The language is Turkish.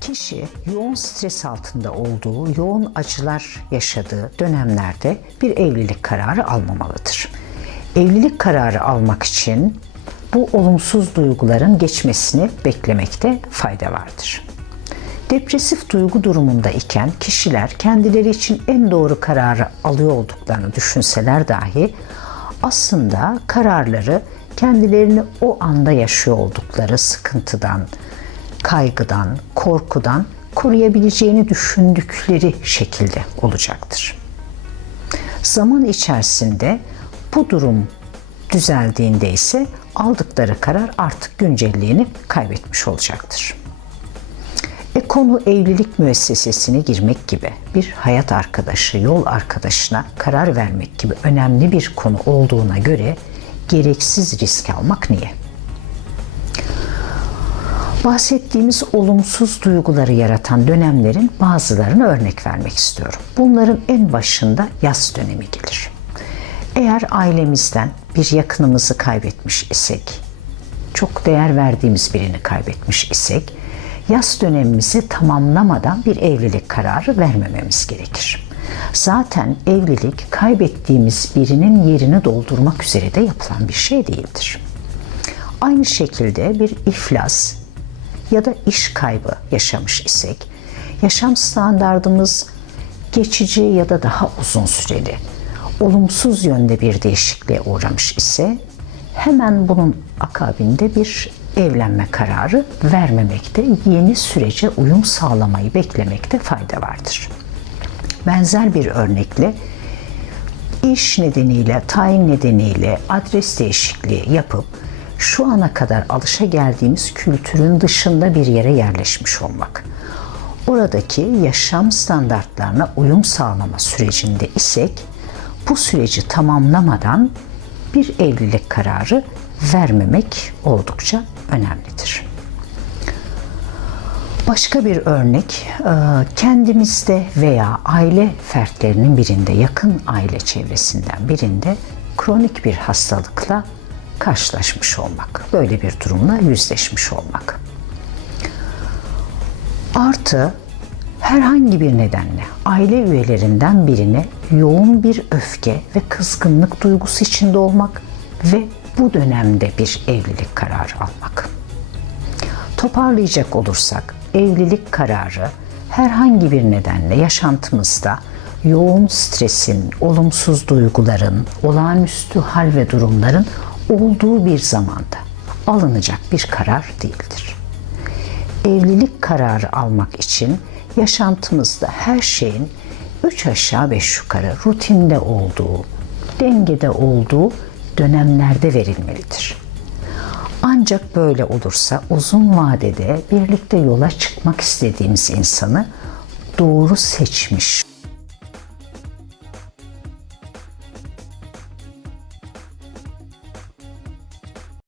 Kişi yoğun stres altında olduğu, yoğun acılar yaşadığı dönemlerde bir evlilik kararı almamalıdır. Evlilik kararı almak için bu olumsuz duyguların geçmesini beklemekte fayda vardır. Depresif duygu durumunda iken kişiler kendileri için en doğru kararı alıyor olduklarını düşünseler dahi aslında kararları kendilerini o anda yaşıyor oldukları sıkıntıdan, kaygıdan, korkudan koruyabileceğini düşündükleri şekilde olacaktır. Zaman içerisinde bu durum düzeldiğinde ise aldıkları karar artık güncelliğini kaybetmiş olacaktır. E konu evlilik müessesesine girmek gibi bir hayat arkadaşı, yol arkadaşına karar vermek gibi önemli bir konu olduğuna göre gereksiz risk almak niye? Bahsettiğimiz olumsuz duyguları yaratan dönemlerin bazılarını örnek vermek istiyorum. Bunların en başında yaz dönemi gelir. Eğer ailemizden bir yakınımızı kaybetmiş isek, çok değer verdiğimiz birini kaybetmiş isek, yaz dönemimizi tamamlamadan bir evlilik kararı vermememiz gerekir. Zaten evlilik kaybettiğimiz birinin yerini doldurmak üzere de yapılan bir şey değildir. Aynı şekilde bir iflas ya da iş kaybı yaşamış isek, yaşam standardımız geçici ya da daha uzun süreli, olumsuz yönde bir değişikliğe uğramış ise hemen bunun akabinde bir evlenme kararı vermemekte, yeni sürece uyum sağlamayı beklemekte fayda vardır. Benzer bir örnekle iş nedeniyle, tayin nedeniyle adres değişikliği yapıp şu ana kadar alışa geldiğimiz kültürün dışında bir yere yerleşmiş olmak. Oradaki yaşam standartlarına uyum sağlama sürecinde isek bu süreci tamamlamadan bir evlilik kararı vermemek oldukça önemlidir. Başka bir örnek, e, kendimizde veya aile fertlerinin birinde, yakın aile çevresinden birinde kronik bir hastalıkla karşılaşmış olmak, böyle bir durumla yüzleşmiş olmak. Artı herhangi bir nedenle aile üyelerinden birine yoğun bir öfke ve kızgınlık duygusu içinde olmak ve bu dönemde bir evlilik kararı almak. Toparlayacak olursak evlilik kararı herhangi bir nedenle yaşantımızda yoğun stresin, olumsuz duyguların, olağanüstü hal ve durumların olduğu bir zamanda alınacak bir karar değildir. Evlilik kararı almak için yaşantımızda her şeyin üç aşağı beş yukarı rutinde olduğu, dengede olduğu dönemlerde verilmelidir. Ancak böyle olursa uzun vadede birlikte yola çıkmak istediğimiz insanı doğru seçmiş